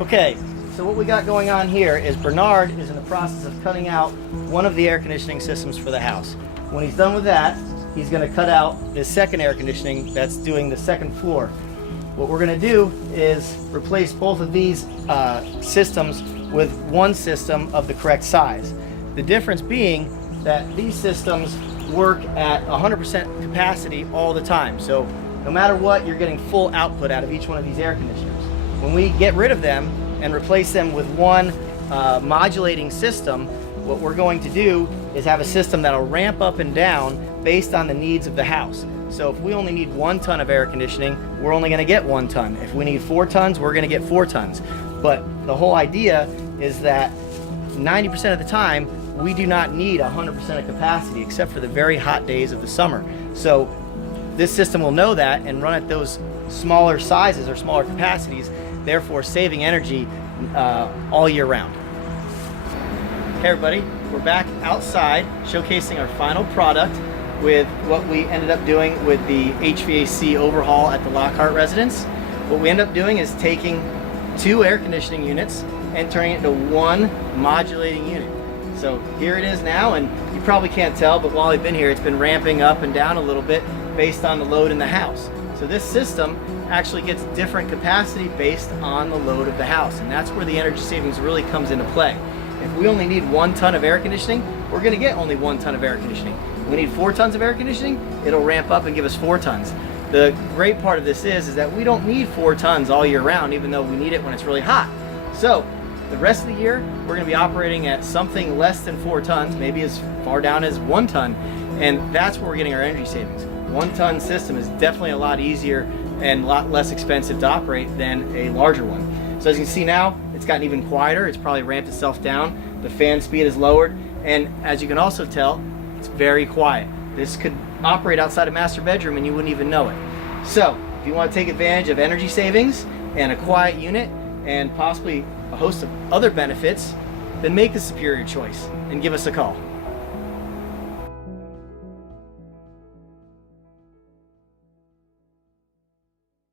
Okay, so what we got going on here is Bernard is in the process of cutting out one of the air conditioning systems for the house. When he's done with that, he's going to cut out the second air conditioning that's doing the second floor. What we're going to do is replace both of these systems with one system of the correct size. The difference being that these systems work at 100% capacity all the time. So no matter what, you're getting full output out of each one of these air conditioners. When we get rid of them and replace them with one modulating system, what we're going to do is have a system that'll ramp up and down based on the needs of the house. So if we only need 1 ton of air conditioning, we're only going to get 1 ton. If we need 4 tons, we're going to get 4 tons. But the whole idea is that 90% of the time, we do not need 100% of capacity except for the very hot days of the summer. So this system will know that and run at those smaller sizes or smaller capacities, therefore saving energy all year round. Hey everybody, we're back outside showcasing our final product with what we ended up doing with the HVAC overhaul at the Lockhart residence. What we ended up doing is taking 2 air conditioning units and turning it into 1 modulating unit. So here it is now, and you probably can't tell, but while I've been here, it's been ramping up and down a little bit based on the load in the house. So this system actually gets different capacity based on the load of the house, and that's where the energy savings really comes into play. If we only need 1 ton of air conditioning, we're going to get only 1 ton of air conditioning. If we need 4 tons of air conditioning, it'll ramp up and give us 4 tons. The great part of this is that we don't need 4 tons all year round, even though we need it when it's really hot. So the rest of the year, we're going to be operating at something less than 4 tons, maybe as far down as 1 ton, and that's where we're getting our energy savings. 1 ton system is definitely a lot easier and a lot less expensive to operate than a larger one. So as you can see now, it's gotten even quieter. It's probably ramped itself down. The fan speed is lowered, and as you can also tell, it's very quiet. This could operate outside a master bedroom and you wouldn't even know it. So if you want to take advantage of energy savings and a quiet unit and possibly a host of other benefits, then make the superior choice and give us a call.